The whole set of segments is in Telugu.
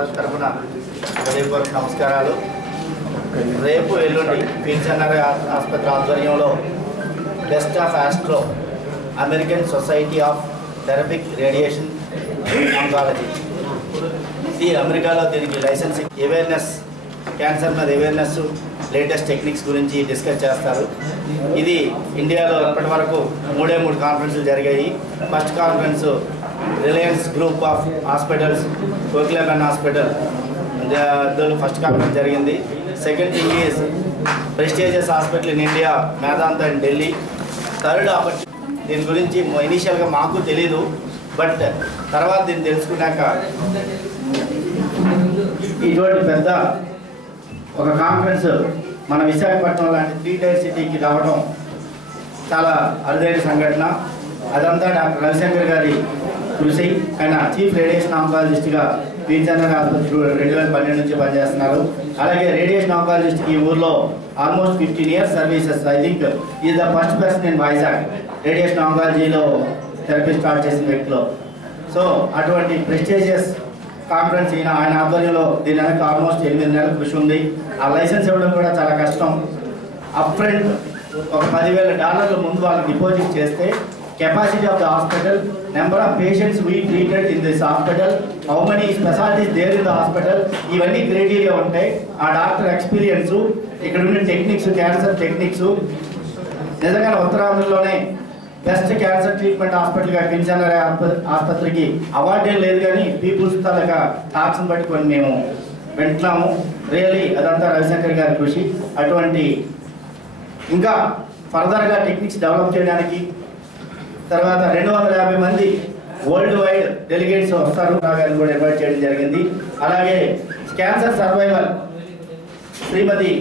తరపున హృదయపూర్వక నమస్కారాలు. రేపు ఎల్లుండి పిన్సన్నర్ ఆసుపత్రి ఆధ్వర్యంలో test of astro American society of therapeutic radiation oncology ఇది అమెరికాలో దీనికి లైసెన్సింగ్ అవేర్నెస్ క్యాన్సర్ మీద అవేర్నెస్ లేటెస్ట్ టెక్నిక్స్ గురించి డిస్కస్ చేస్తారు. ఇది ఇండియాలో ఇప్పటి వరకు 3 కాన్ఫరెన్సులు జరిగాయి. First conference Reliance group of hospitals Kokilaben hospital first conference జరిగింది. Second thing is prestigious hospital in India Medanta in Delhi. Third దీని గురించి ఇనీషియల్గా మాకు తెలీదు, బట్ తర్వాత దీన్ని తెలుసుకున్నాక ఇటువంటి పెద్ద ఒక కాన్ఫరెన్స్ మన విశాఖపట్నం లాంటి 3 టైర్ సిటీకి రావడం చాలా అరుదైన సంఘటన. అదంతా డాక్టర్ రవిశంకర్ గారి కృషి. ఆయన చీఫ్ రేడియేషన్ ఆంకాలజిస్ట్గా పిన్సన్నర్ ఆసుపత్రి 2012 నుంచి పనిచేస్తున్నారు. అలాగే రేడియేషన్ ఆంకాలజిస్ట్ ఈ ఊర్లో almost 15 years services. I think is the first person in Vizag radiation ఆంకాలజీలో థెరపీ స్టార్ట్ చేసిన వ్యక్తిలో. సో అటువంటి ప్రెస్టీజియస్ కాన్ఫరెన్స్ ఆయన ఆధ్వర్యంలో దీని వెనక ఆల్మోస్ట్ 8 నెలల కృషి ఉంది. ఆ లైసెన్స్ ఇవ్వడం కూడా చాలా కష్టం. అప్ ఫ్రంట్ ఒక $10,000 ముందు వాళ్ళకి డిపాజిట్ చేస్తే capacity of the hospital, number of patients we treated in this hospital, how many specialties there in the hospital, ఇవన్నీ క్రైటీరియా ఉంటాయి. ఆ డాక్టర్ ఎక్స్పీరియన్స్, ఇక్కడ ఉన్న టెక్నిక్స్, క్యాన్సర్ టెక్నిక్స్, నిజంగా ఉత్తరాంధ్రలోనే బెస్ట్ క్యాన్సర్ ట్రీట్మెంట్ హాస్పిటల్గా పిన్సన్నర్ ఆసుపత్రికి అవార్డే లేదు, కానీ పీపుల్స్ తాలూకా టాక్స్ని బట్టి కొన్ని మేము వింటున్నాము. రియల్లీ అదంతా రవిశంకర్ గారి కృషి. అటువంటి ఇంకా ఫర్దర్గా టెక్నిక్స్ డెవలప్ చేయడానికి తర్వాత 250 మంది వరల్డ్ వైడ్ డెలిగేట్స్ వస్తారు. గారిని కూడా ఇన్వైట్ చేయడం జరిగింది. అలాగే క్యాన్సర్ సర్వైవల్ శ్రీమతి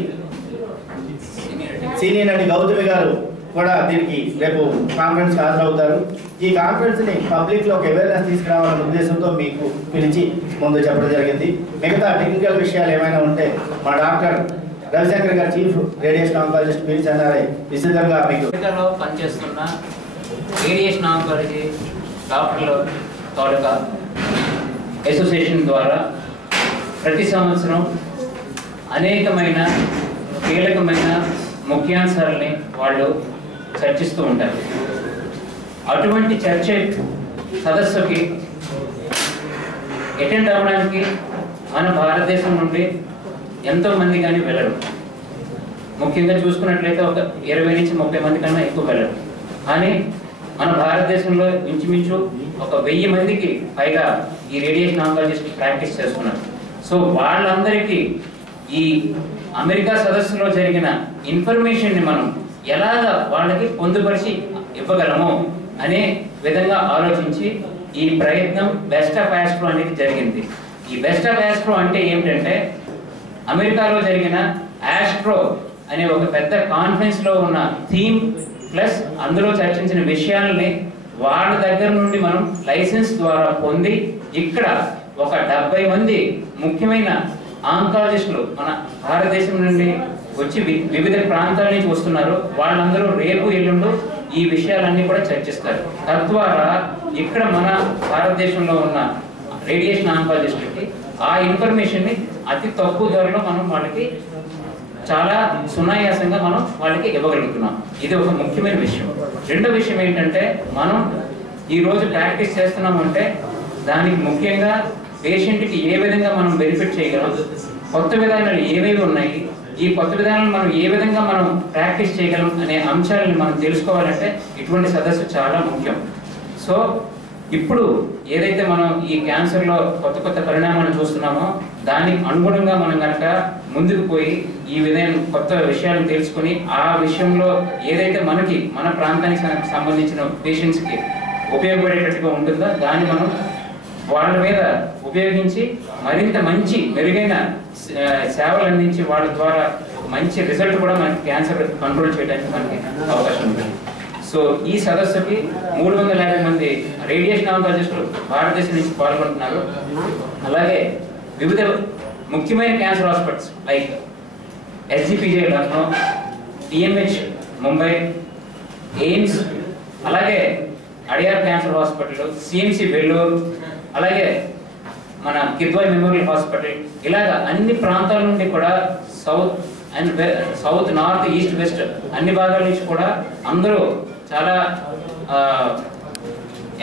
సీనియర్ నటి గౌతమి గారు కూడా దీనికి రేపు కాన్ఫరెన్స్ హాజరవుతారు. ఈ కాన్ఫరెన్స్ని పబ్లిక్లో ఒక అవేర్నెస్ తీసుకురావాలనే ఉద్దేశంతో మీకు పిలిచి ముందు చెప్పడం జరిగింది. మిగతా టెక్నికల్ విషయాలు ఏమైనా ఉంటే మా డాక్టర్ రవిశంకర్ గారు చీఫ్ రేడియేషన్ ఆంకాలజిస్ట్ పిన్సన్నర్ విస్తృతంగా మీకు పనిచేస్తున్న రేడియేషన్ ఆంకాలజీ డాక్టర్ల తాలూకా అసోసియేషన్ ద్వారా ప్రతి సంవత్సరం అనేకమైన కీలకమైన ముఖ్యాంశాలని వాళ్ళు చర్చిస్తూ ఉంటారు. అటువంటి చర్చ సదస్సుకి అటెండ్ అవ్వడానికి మన భారతదేశం నుండి ఎంతోమంది కానీ వెళ్ళరు. ముఖ్యంగా చూసుకున్నట్లయితే ఒక 20 నుంచి 30 మంది కన్నా ఎక్కువ వెళ్ళరు. కానీ మన భారతదేశంలో ఇంచుమించు ఒక 1000 మందికి పైగా ఈ రేడియేషన్ ఆంకాలజిస్ట్ ప్రాక్టీస్ చేస్తున్నారు. సో వాళ్ళందరికీ ఈ అమెరికా సదస్సులో జరిగిన ఇన్ఫర్మేషన్ని మనం ఎలాగ వాళ్ళకి పొందుపరిచి ఇవ్వగలము అనే విధంగా ఆలోచించి ఈ ప్రయత్నం బెస్ట్ ఆఫ్ ఆస్ట్రో అనేది జరిగింది. ఈ బెస్ట్ ఆఫ్ ఆస్ట్రో అంటే ఏమిటంటే అమెరికాలో జరిగిన ఆస్ట్రో అనే ఒక పెద్ద కాన్ఫరెన్స్లో ఉన్న థీమ్ ప్లస్ అందులో చర్చించిన విషయాలని వాళ్ళ దగ్గర నుండి మనం లైసెన్స్ ద్వారా పొంది ఇక్కడ ఒక 70 మంది ముఖ్యమైన ఆంకాలజిస్టులు మన భారతదేశం నుండి వచ్చి వివిధ ప్రాంతాల నుంచి వస్తున్నారు. వాళ్ళందరూ రేపు ఎల్లుండు ఈ విషయాలన్నీ కూడా చర్చిస్తారు. తద్వారా ఇక్కడ మన భారతదేశంలో ఉన్న రేడియేషన్ ఆంకాలజిస్టులకి ఆ ఇన్ఫర్మేషన్ని అతి తక్కువ ధరలో మనం వాళ్ళకి చాలా సునాయాసంగా మనం వాళ్ళకి ఇవ్వగలుగుతున్నాం. ఇది ఒక ముఖ్యమైన విషయం. రెండో విషయం ఏంటంటే మనం ఈరోజు ప్రాక్టీస్ చేస్తున్నామంటే దానికి ముఖ్యంగా పేషెంట్కి ఏ విధంగా మనం బెనిఫిట్ చేయగలం, కొత్త విధానాలు ఏవేవి ఉన్నాయి, ఈ కొత్త విధానాలు మనం ఏ విధంగా మనం ప్రాక్టీస్ చేయగలం అనే అంశాలను మనం తెలుసుకోవాలంటే ఇటువంటి సదస్సు చాలా ముఖ్యం. సో ఇప్పుడు ఏదైతే మనం ఈ క్యాన్సర్లో కొత్త పరిణామాలను చూస్తున్నామో దానికి అనుగుణంగా మనం కనుక ముందుకు పోయి ఈ విధమైన కొత్త విషయాలను తెలుసుకుని ఆ విషయంలో ఏదైతే మనకి మన ప్రాంతానికి సంబంధించిన పేషెంట్స్కి ఉపయోగపడేటట్టుగా ఉంటుందో దాన్ని మనం వాళ్ళ మీద ఉపయోగించి మరింత మంచి మెరుగైన సేవలు అందించి వాళ్ళ ద్వారా మంచి రిజల్ట్ కూడా మనకి క్యాన్సర్ కంట్రోల్ చేయడానికి మనకి అవకాశం ఉంటుంది. సో ఈ సదస్సుకి 350 మంది రేడియేషన్ ఆంకాలజిస్టులు భారతదేశం నుంచి పాల్గొంటున్నారు. అలాగే వివిధ ముఖ్యమైన cancer hospitals like SGPJ Lucknow, TMH Mumbai, AIIMS, అలాగే Adyar cancer hospital, CMC Vellore, అలాగే మన కిద్వాయ్ మెమోరియల్ హాస్పిటల్, ఇలాగా అన్ని ప్రాంతాల నుండి కూడా సౌత్ నార్త్ ఈస్ట్ వెస్ట్ అన్ని భాగాల నుంచి కూడా అందరూ చాలా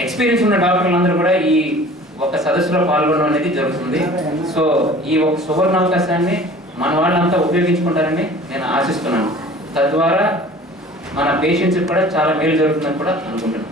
ఎక్స్పీరియన్స్ ఉన్న డాక్టర్లు అందరూ కూడా ఈ ఒక సదస్సులో పాల్గొనడం అనేది జరుగుతుంది. సో ఈ ఒక సువర్ణ అవకాశాన్ని మన వాళ్ళంతా ఉపయోగించుకుంటారని నేను ఆశిస్తున్నాను. తద్వారా మన పేషెంట్స్కి కూడా చాలా మేలు జరుగుతుందని కూడా అనుకుంటున్నాను.